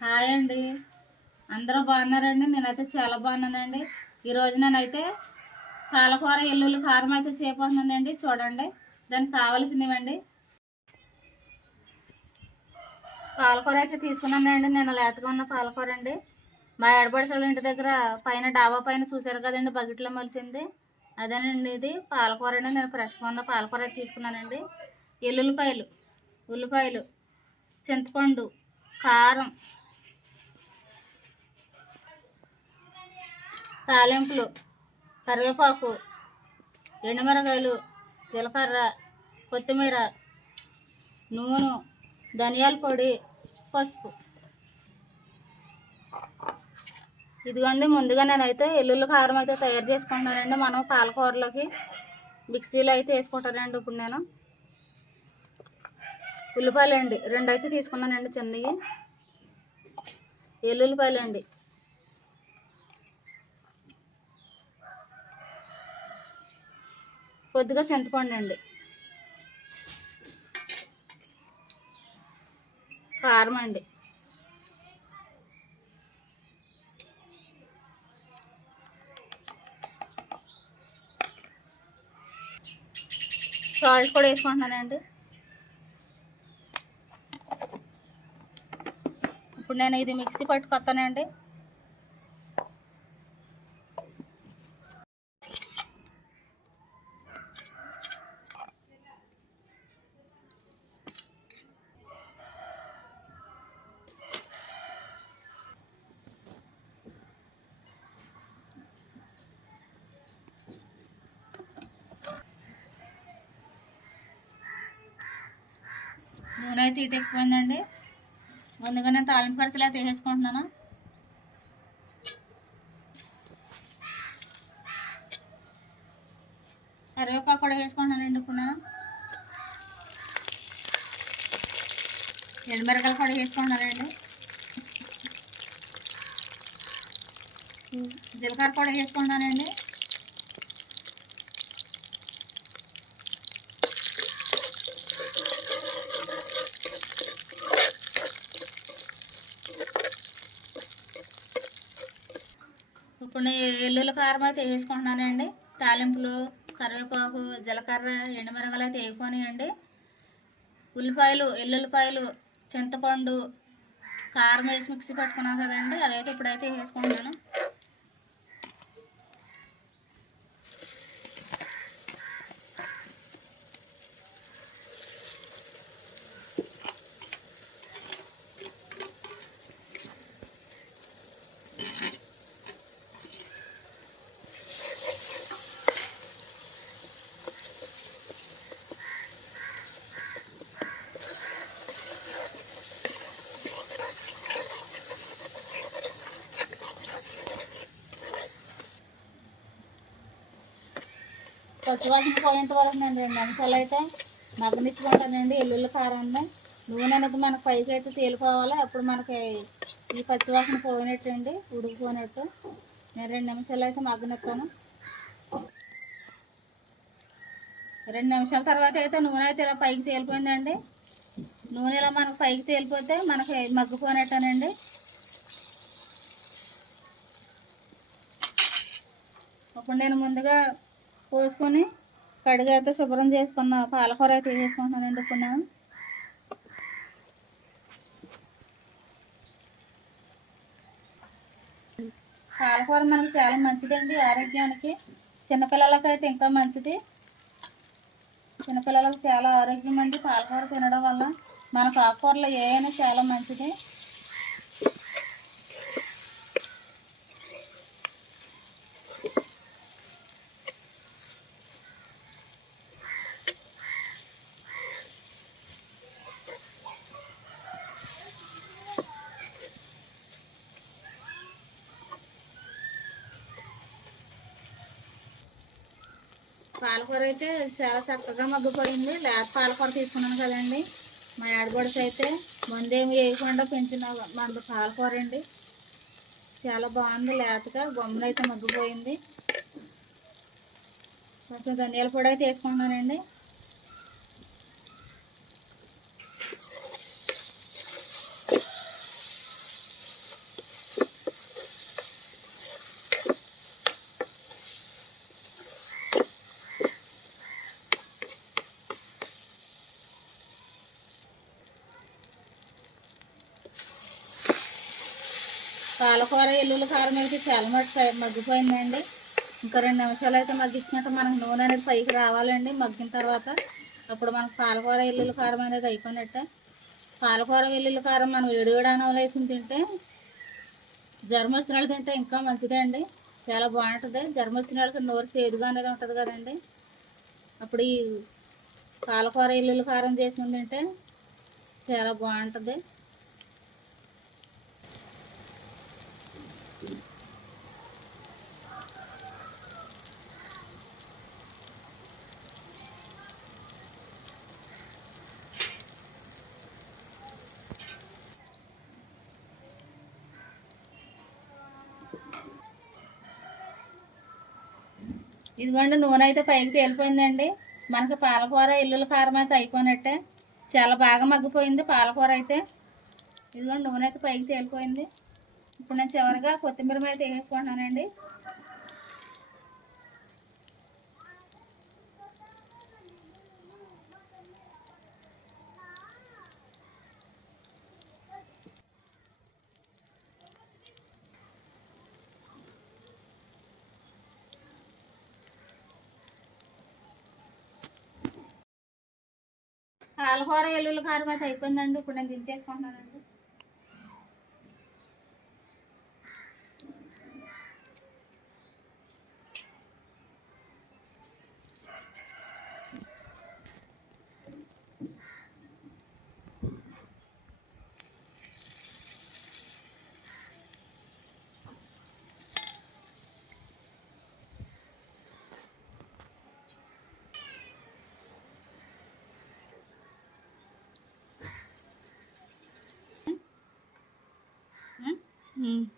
Hi అండి. అందరూ బాగున్నారండి? నేనైతే చాలా బాగున్నానండి. ఈరోజు నేనైతే పాలకూర ఎల్లుల్లి కారం అయితే చేయబోతున్నానండి చూడండి దానికి కావలసినవండి. పాలకూర అయితే తీసుకున్నానండి. నేను లేతగా ఉన్న పాలకూర అండి. మా ఏడబడిసల ఇంటి దగ్గర పైన డాబా పైన చూసారు కదండి బకెట్లో మలిసింది. అదేనండి ఇది. పాలకూర అండి. నేను ఫ్రెష్గా ఉన్న పాలకూర తీసుకున్నానండి. ఎల్లుల్లిపాయలు ఉల్లిపాయలు చింతపండు కారం తాలింపులు కరివేపాకు ఎండుమిరకాయలు జీలకర్ర కొత్తిమీర నూనె ధనియాల పొడి పసుపు. ఇదిగోండి ముందుగా నేనైతే ఎల్లుల్లి కారం అయితే తయారు చేసుకుంటున్నానండి. మనం పాలకూరలోకి మిక్సీలో అయితే వేసుకుంటానండి ఇప్పుడు నేను. ఉల్లిపాయలు అండి రెండు అయితే తీసుకున్నానండి చిన్నవి. ఎల్లుల్లిపాయలు అండి కొద్దిగా చింతపండు అండి. కారం అండి. సాల్ట్ కూడా వేసుకుంటున్నానండి. ఇప్పుడు నేను ఇది మిక్సీ పట్టుకొస్తానండి. నూనె అయితే ఇటు ఎక్కువైందండి. ముందుగా నేను తాలింపు ఖర్చులు అయితే వేసేసుకుంటున్నాను కరివేపాకు కూడా వేసుకుంటున్నానండి ఇప్పుడు నేను ఎండుమిరకాయలు కూడా వేసుకుంటున్నానండి. జీలకర్ర కూడా వేసుకుంటున్నానండి. ఇప్పుడు నేను ఎల్లుల్లి కారం అయితే వేసుకుంటున్నానండి. తాలింపులు కరివేపాకు జీలకర్ర ఎండుమిరగలు అయితే వేయకొనియండి ఉల్లిపాయలు ఎల్లుల్లిపాయలు చింతపండు కారం వేసి మిక్సీ పట్టుకున్నాను కదండి. అదైతే ఇప్పుడైతే వేసుకుంటున్నాను. పచ్చివాసన పోయేంత వరకు నేను రెండు నిమిషాలు అయితే మగ్గనిచ్చుకుంటానండి ఎల్లుల్లి కారాన్ని. నూనె అనేది మనకు పైకి అయితే తేలిపోవాలి. అప్పుడు మనకి ఈ పచ్చివాసన పోయినట్టండి ఉడికిపోయినట్టు. నేను రెండు నిమిషాలు అయితే మగ్గనిస్తాను. రెండు నిమిషాల తర్వాత అయితే నూనె అయితే ఇలా పైకి తేలిపోయిందండి. నూనె ఇలా మనకు పైకి తేలిపోతే మనకి మగ్గిపోయినట్టేనండి. ఇప్పుడు నేను ముందుగా పోసుకొని కడిగి అయితే శుభ్రం చేసుకున్న. పాలకూర అయితే వేసుకుంటున్నానండి ఇప్పుడు నేను. పాలకూర మనకి చాలా మంచిదండి ఆరోగ్యానికి. చిన్నపిల్లలకి అయితే ఇంకా మంచిది. చిన్నపిల్లలకు చాలా ఆరోగ్యం అండి. పాలకూర తినడం వల్ల మనకు ఆకుకూరలు ఏ అయినా చాలా మంచిది. పాలకూర అయితే చాలా చక్కగా మగ్గిపోయింది లేత పాలకూర తీసుకున్నాను కదండి. మా ఆడబడుచు అయితే మందేమి వేయకుండా పెంచిన మన పాలకూర అండి. చాలా బాగుంది. లేతగా బొమ్మలు అయితే మగ్గిపోయింది. కొంచెం ధనియాల పొడి అయితే వేసుకుంటున్నానండి. పాలకూర ఎల్లుల్లి కారం అయితే చాలా మటుకు మగ్గిపోయిందండి. ఇంకా రెండు నిమిషాలు అయితే మగ్గించినట్టు మనకు నూనె అనేది పైకి రావాలండి. మగ్గిన తర్వాత అప్పుడు మనకు పాలకూర ఎల్లుల్లి కారం అనేది అయిపోయినట్టే. పాలకూర వెల్లుల్లి కారం మనం వేడివేడి వేడి అన్నంలో వేసుకుని తింటే జ్వరం వచ్చిన వాళ్ళు తింటే ఇంకా మంచిదండి చాలా బాగుంటుంది. జ్వరం వచ్చిన వాళ్ళకి నోరు సేదుగా అనేది ఉంటుంది కదండి. అప్పుడు ఈ పాలకూర ఎల్లుల్లి కారం చేసుకుని తింటే చాలా బాగుంటుంది. ఇదిగోండి నూనె అయితే పైకి తేలిపోయిందండి. మనకి పాలకూర ఇల్లుల కారం అయితే అయిపోయినట్టే. చాలా బాగా మగ్గిపోయింది పాలకూర అయితే. ఇదిగోండి నూనె అయితే పైకి తేలిపోయింది. ఇప్పుడు నేను చివరిగా కొత్తిమీర అయితే వేసుకుంటున్నానండి. పాలకూర ఎల్లుల్లి కారం అయితే అయిపోయిందండి. ఇప్పుడు నేను దించేసుకుంటున్నానండి. Mm.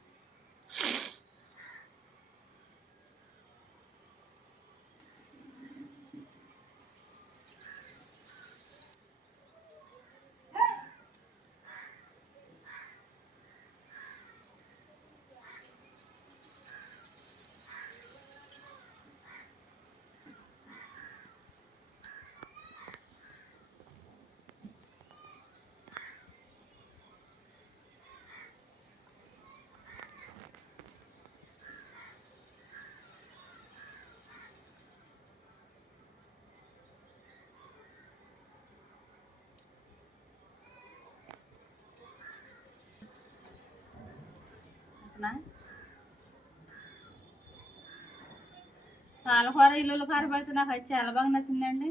పాలకూర ఇల్లుల కారం అయితే నాకు అది చాలా బాగా నచ్చిందండి.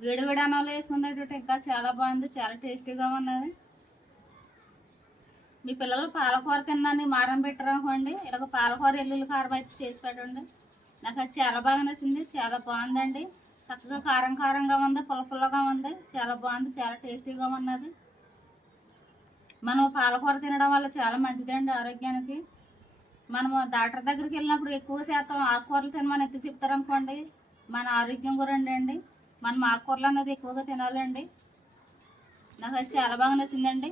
వేడి వేడి అన్నంలో వేసుకున్నట్టు ఇంకా చాలా బాగుంది చాలా టేస్టీగా ఉన్నది. మీ పిల్లలు పాలకూర తిన్నాను మారం పెట్టారు అనుకోండి ఇలాగ పాలకూర ఎల్లుల్లి కారం అయితే చేసి పెట్టండి. నాకు అది చాలా బాగా నచ్చింది చాలా బాగుందండి. చక్కగా కారం కారంగా ఉంది పుల్ల పుల్లగా ఉంది చాలా బాగుంది చాలా టేస్టీగా ఉన్నది. మనం పాలకూర తినడం వల్ల చాలా మంచిదండి ఆరోగ్యానికి. మనము డాక్టర్ దగ్గరికి వెళ్ళినప్పుడు ఎక్కువ శాతం ఆకుకూరలు తినమని ఎత్తి చెప్తారనుకోండి మన ఆరోగ్యం కూడా అండి. మనం ఆకుకూరలు అనేది ఎక్కువగా తినాలండి. నాకు అది చాలా బాగా నచ్చిందండి.